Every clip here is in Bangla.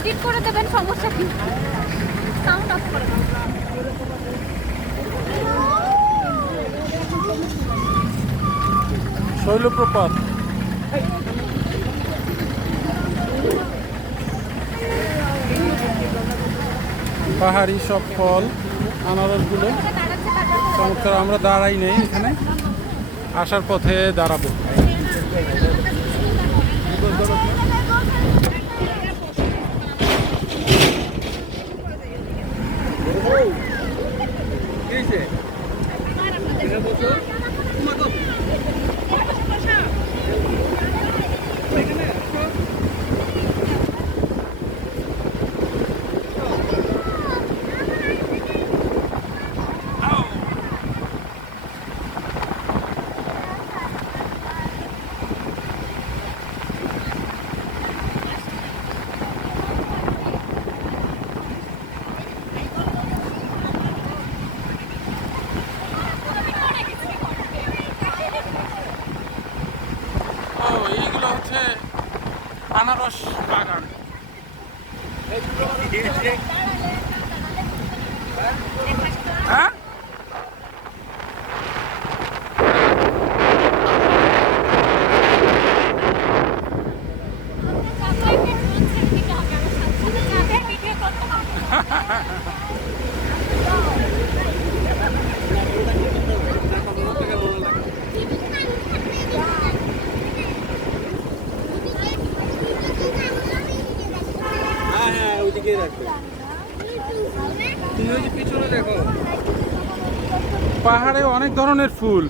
এডিট করে দেবেন, সমস্যা কি? সাউন্ড অফ করে দাও। শৈলপ্রপাত পাহাড়ি সব ফল, আনারসগুলো চমৎকার। আমরা দাঁড়াই নেই এখানে, আসার পথে দাঁড়াবো। এইগুলো হচ্ছে আনারস বাগান। হ্যাঁ, পাহাড়ে অনেক ধরনের ফুল।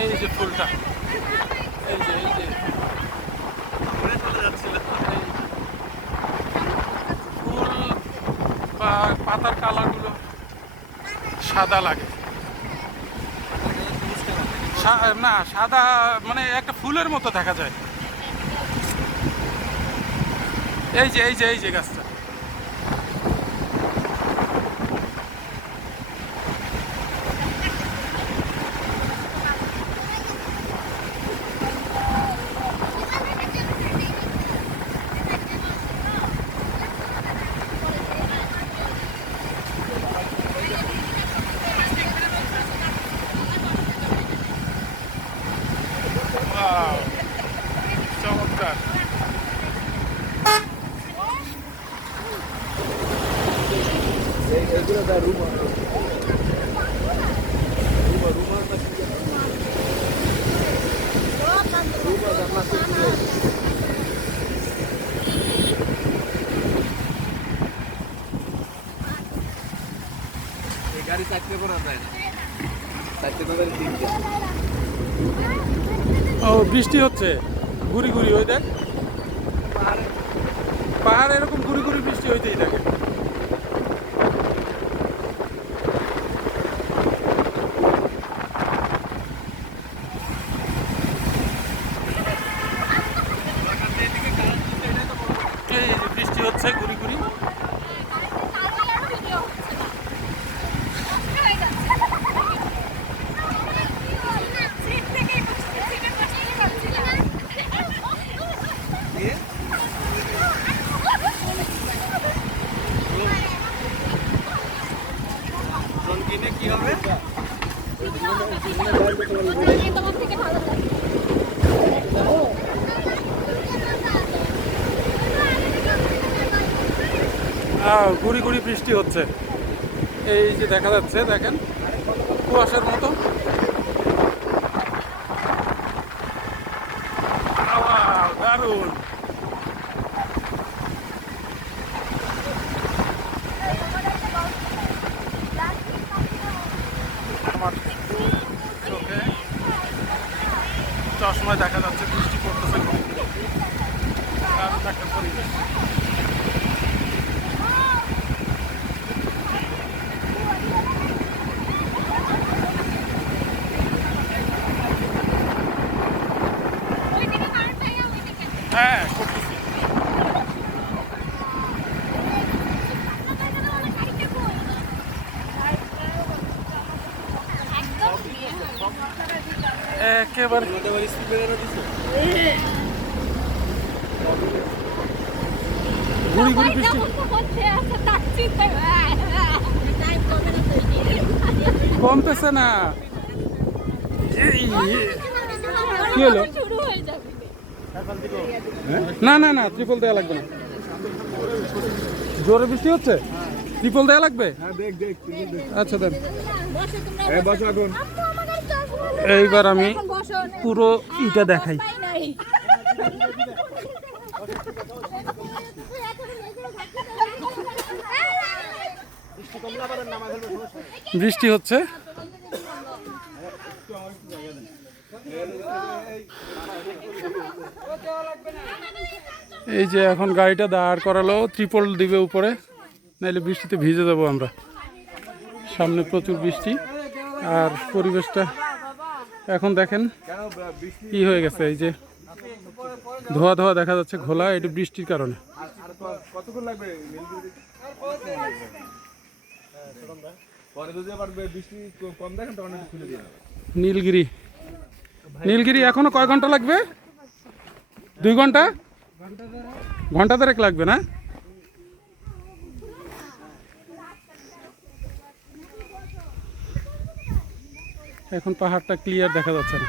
এই যে ফুলটা, এই যে ফুল বা পাতার কালারগুলো সাদা লাগে। না, সাদা মানে একটা ফুলের মতো দেখা যায়। এই যে গাছটা, চমৎকার। গাড়ি চারটে করা যায় না, চারটে করে তিনটে। ও, বৃষ্টি হচ্ছে গুড়ি গুড়ি, ওই দেখ পাহাড়ে এরকম গুড়ি গুড়ি বৃষ্টি হইতেই থাকে। এই যে বৃষ্টি হচ্ছে গুড়ি গুড়ি। কি হবে? গুড়ি গুড়ি বৃষ্টি হচ্ছে, এই যে দেখা যাচ্ছে, দেখেন কুয়াশার মতো। দারুণ। আমার চোখে যাওয়ার সময় দেখা যাচ্ছে বৃষ্টি পড়তেছে খুব। দারুণ একটা পরিবেশ। হ্যাঁ করতেছি। একেবারে গুড়ি গুড়ি বৃষ্টি কমতেছে না। কি হলো? না না না, ত্রিপল দেওয়া লাগবে না। জোরে বৃষ্টি হচ্ছে, ত্রিপল দেওয়া লাগবে। আচ্ছা দেন। এইবার আমি পুরো ইটা দেখাই। বৃষ্টি হচ্ছে, এই যে এখন গাড়িটা দাঁড় করালো, ত্রিপল দিবে উপরে, নাইলে বৃষ্টিতে ভিজে যাবো আমরা। সামনে প্রচুর বৃষ্টি আর পরিবেশটা এখন দেখেন কি হয়ে গেছে, এই যে ধোয়া ধোয়া দেখা যাচ্ছে ঘোলা, এটা বৃষ্টির কারণে। নীলগিরি, নীলগিরি এখনো কয় ঘন্টা লাগবে? 2 ঘন্টা, ঘন্টা 3 লাগবে না? এখন পাহাড়টা ক্লিয়ার দেখা যাচ্ছে না।